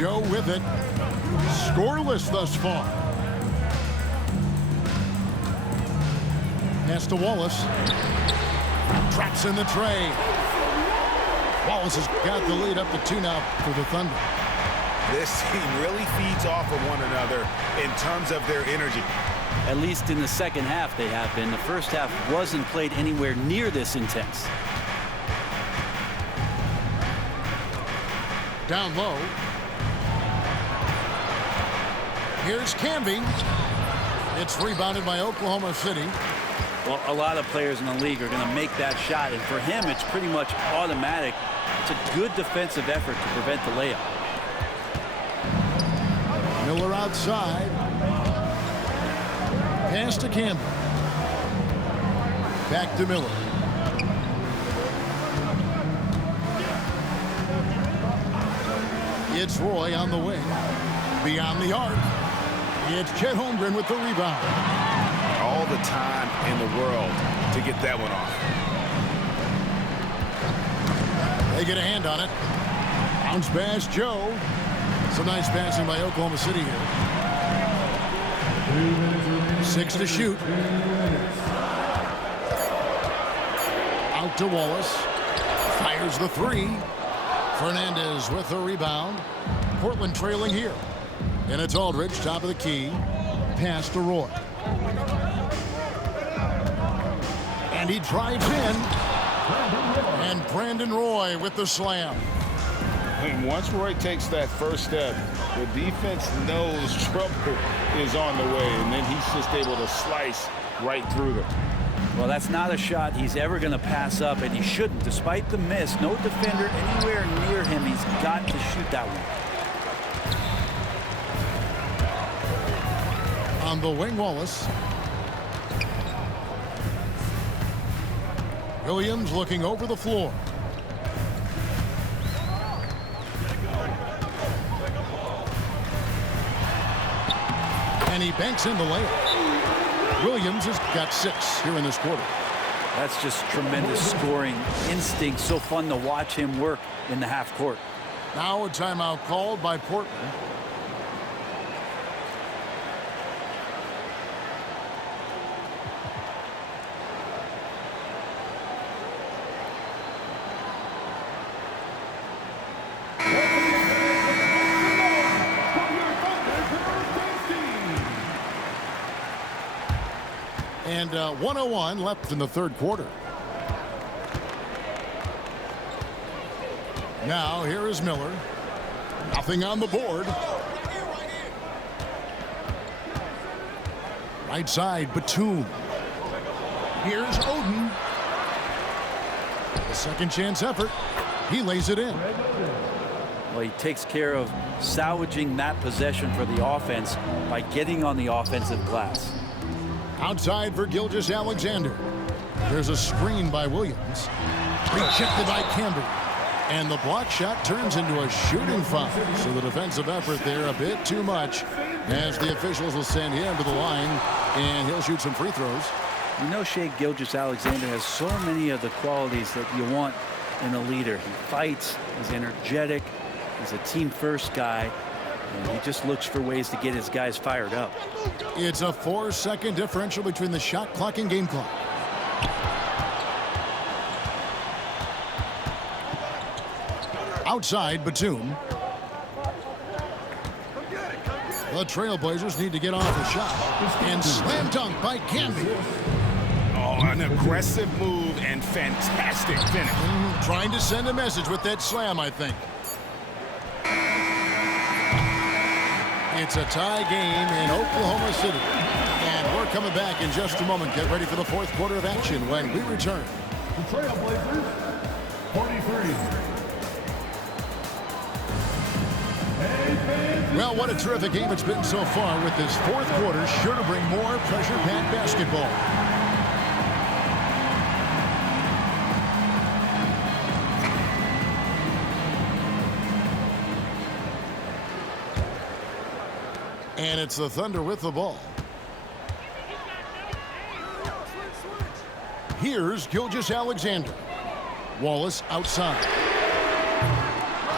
Joe with it. Scoreless thus far. Pass to Wallace. Traps in the tray. Wallace has got the lead up to 2 now for the Thunder. This team really feeds off of one another in terms of their energy. At least in the second half they have been. The first half wasn't played anywhere near this intense. Down low. Here's Camby. It's rebounded by Oklahoma City. Well, a lot of players in the league are going to make that shot, and for him, it's pretty much automatic. It's a good defensive effort to prevent the layup. Miller outside. Pass to Campbell. Back to Miller. It's Roy on the wing. Beyond the arc. It's Chet Holmgren with the rebound. All the time in the world to get that one off. They get a hand on it. Bounce pass, Joe. Some nice passing by Oklahoma City here. 6 to shoot. Out to Wallace. Fires the 3. Fernandez with the rebound. Portland trailing here. And it's Aldridge, top of the key. Pass to Roy. And he drives in. And Brandon Roy with the slam. And once Roy takes that first step, the defense knows trouble is on the way, and then he's just able to slice right through them. Well, that's not a shot he's ever going to pass up, and he shouldn't. Despite the miss, no defender anywhere near him. He's got to shoot that one. On the wing, Wallace. Williams looking over the floor. And he banks in the layup. Williams has got 6 here in this quarter. That's just tremendous scoring instinct. So fun to watch him work in the half court. Now a timeout called by Portland. And 1:01 left in the third quarter. Now here is Miller. Nothing on the board. Right side, Batum. Here's Oden. A second chance effort. He lays it in. Well, he takes care of salvaging that possession for the offense by getting on the offensive glass. Outside for Gilgeous-Alexander. There's a screen by Williams. Rejected by Camby. And the block shot turns into a shooting foul. So the defensive effort there a bit too much, as the officials will send him to the line, and he'll shoot some free throws. You know, Shai Gilgeous-Alexander has so many of the qualities that you want in a leader. He fights, he's energetic, he's a team-first guy, and he just looks for ways to get his guys fired up. It's a 4-second differential between the shot clock and game clock. Outside, Batum. The Trailblazers need to get off a shot. And slam dunk by Camby. Oh, an aggressive move and fantastic finish. Trying to send a message with that slam, I think. It's a tie game in Oklahoma City. And we're coming back in just a moment. Get ready for the fourth quarter of action when we return. The Trailblazers, 43. Well, what a terrific game it's been so far, with this fourth quarter sure to bring more pressure-packed basketball. And it's the Thunder with the ball. Here's Gilgeous-Alexander. Wallace outside.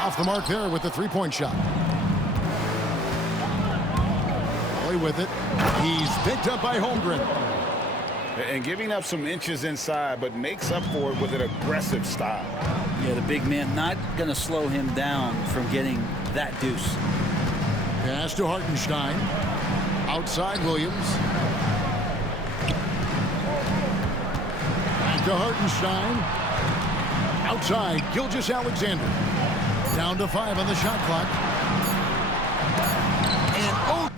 Off the mark there with the three-point shot. Roy with it. He's picked up by Holmgren. And giving up some inches inside, but makes up for it with an aggressive style. Yeah, the big man not going to slow him down from getting that deuce. Pass to Hartenstein. Outside Williams. Back to Hartenstein. Outside Gilgeous-Alexander. Down to 5 on the shot clock. And oh!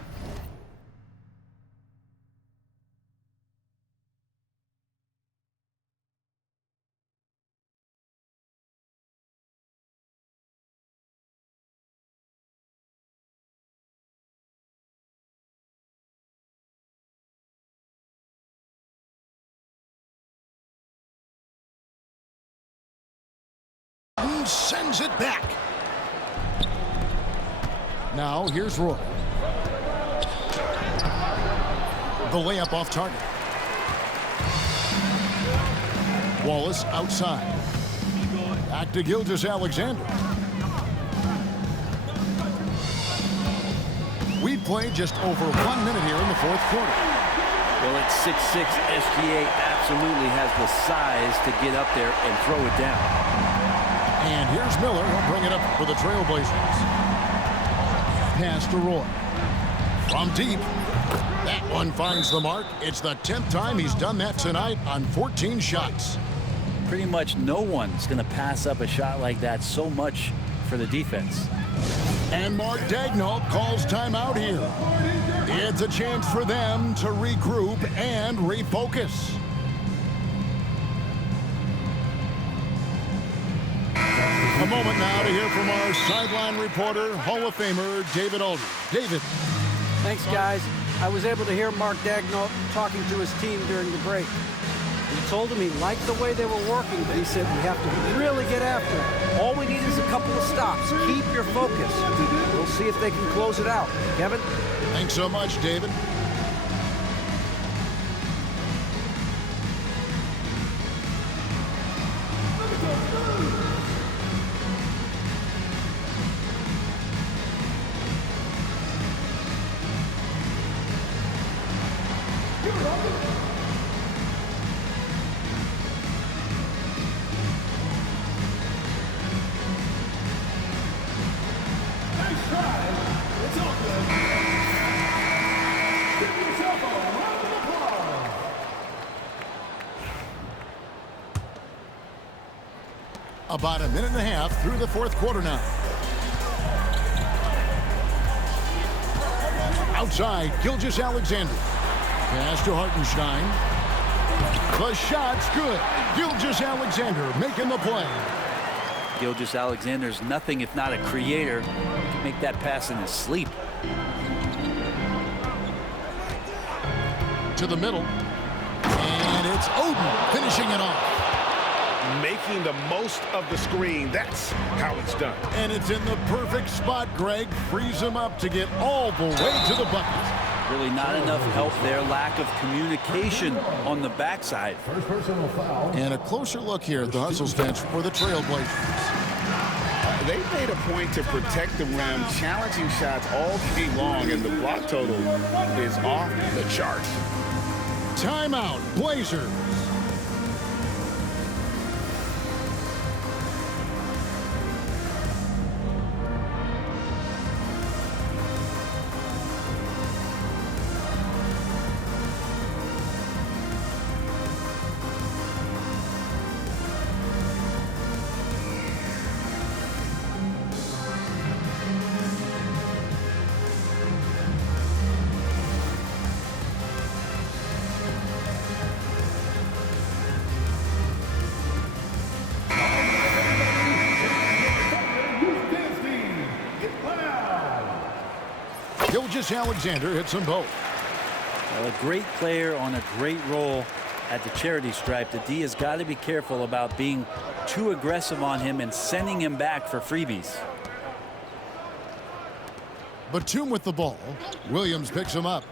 Sends it back. Now here's Roy. The layup off target. Wallace outside. Back to Gilgeous-Alexander. We played just over 1 minute here in the fourth quarter. Well, at 6'6", SGA absolutely has the size to get up there and throw it down. And here's Miller. He'll bring it up for the Trailblazers. Pass to Roy. From deep. That one finds the mark. It's the 10th time he's done that tonight on 14 shots. Pretty much no one's going to pass up a shot like that so much for the defense. And Mark Daigneault calls timeout here. It's a chance for them to regroup and refocus. A moment now to hear from our sideline reporter, Hall of Famer David Aldridge. David. Thanks, guys. I was able to hear Mark Daigneault talking to his team during the break. He told them he liked the way they were working, but he said we have to really get after it. All we need is a couple of stops. Keep your focus. We'll see if they can close it out. Kevin? Thanks so much, David. About a minute and a half through the fourth quarter now. Outside, Gilgeous-Alexander. Pass to Hartenstein. The shot's good. Gilgeous-Alexander making the play. Gilgeous-Alexander's nothing if not a creator. He can make that pass in his sleep. To the middle. And it's Oden finishing it off. Making the most of the screen. That's how it's done. And it's in the perfect spot, Greg. Frees him up to get all the way to the bucket. Really not enough help there. Lack of communication on the backside. First personal foul. And a closer look here at the Hustles bench for the Trailblazers. They made a point to protect the rim, challenging shots all game long, and the block total is off the charts. Timeout, Blazers. Gilgeous-Alexander hits them both. Well, a great player on a great role at the charity stripe. The D has got to be careful about being too aggressive on him and sending him back for freebies. Batum with the ball. Williams picks him up.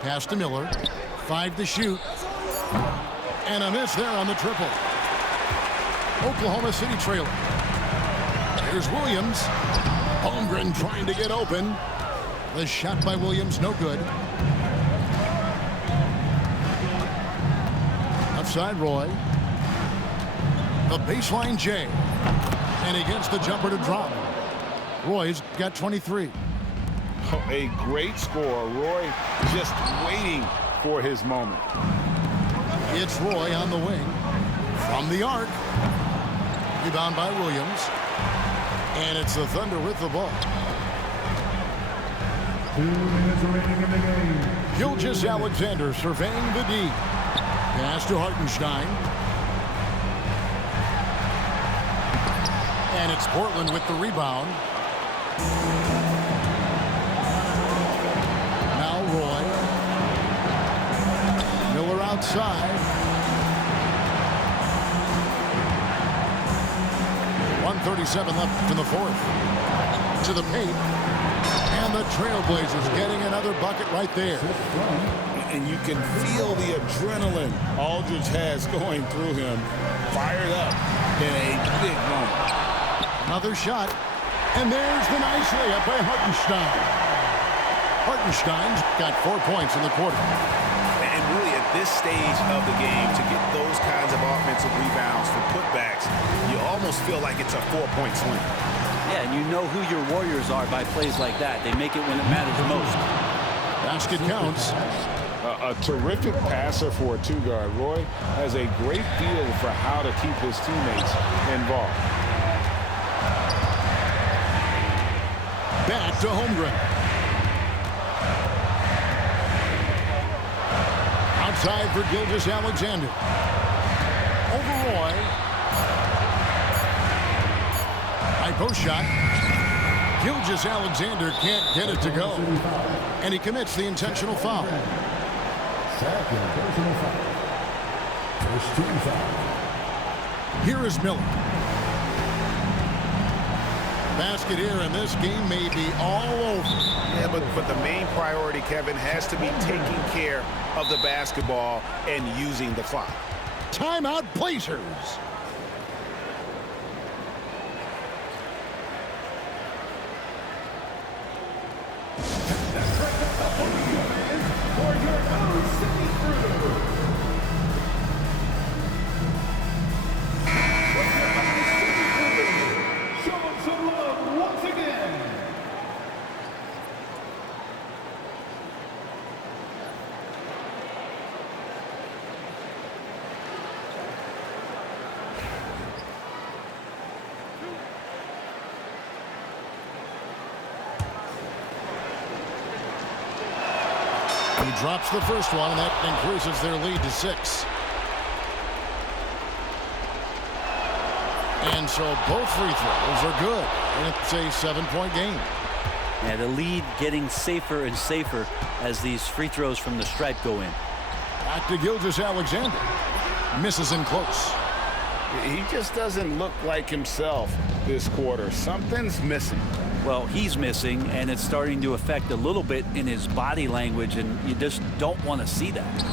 Pass to Miller. 5 to shoot. And a miss there on the triple. Oklahoma City trailing. Here's Williams. Holmgren trying to get open. The shot by Williams, no good. Outside Roy. The baseline Jay. And he gets the jumper to drop. Roy's got 23. A great score. Roy just waiting for his moment. It's Roy on the wing. From the arc. Rebound by Williams. And it's the Thunder with the ball. 2 minutes remaining in the game. Gilgeous-Alexander surveying the D. Pass to Hartenstein. And it's Portland with the rebound. Now Roy. Miller outside. 1:37 left in the fourth. To the paint. And the Trailblazers getting another bucket right there. And you can feel the adrenaline Aldridge has going through him. Fired up in a big moment. Another shot. And there's the nice layup by Hartenstein. Hartenstein's got 4 points in the quarter. And really at this stage of the game, to get those kinds of offensive rebounds for putbacks, you almost feel like it's a 4-point swing. Yeah, and you know who your Warriors are by plays like that. They make it when it matters most. Basket counts. A terrific passer for a two-guard. Roy has a great feel for how to keep his teammates involved. Back to Holmgren. Outside for Gilgeous-Alexander. Over Roy. High post shot. Gilgeous-Alexander can't get it to go. And he commits the intentional foul. Second personal foul. First team foul. Here is Miller. Basket here, and this game may be all over. Yeah, but the main priority, Kevin, has to be taking care of the basketball and using the clock. Timeout, Blazers. For your own City Crew. Show them some love once again. He drops the first one, and that increases their lead to 6. And so both free throws are good. And it's a 7-point game. Yeah, the lead getting safer and safer as these free throws from the stripe go in. Back to Gilgeous-Alexander. Misses in close. He just doesn't look like himself this quarter. Something's missing. Well, he's missing, and it's starting to affect a little bit in his body language, and you just don't want to see that.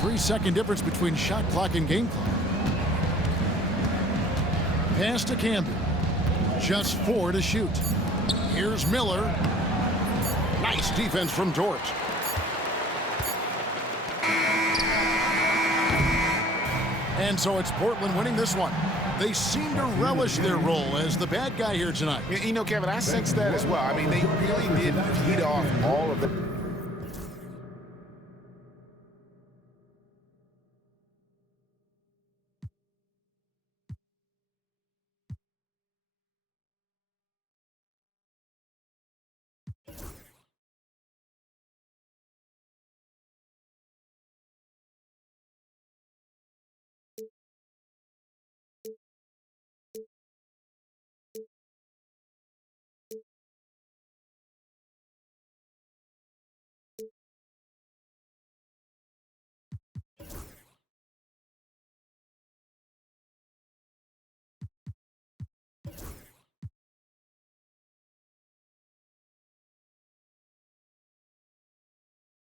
3-second difference between shot clock and game clock. Pass to Camby. Just 4 to shoot. Here's Miller. Nice defense from Dort. And so it's Portland winning this one. They seem to relish their role as the bad guy here tonight. You know, Kevin, I sense that as well. I mean, they really did feed off all of the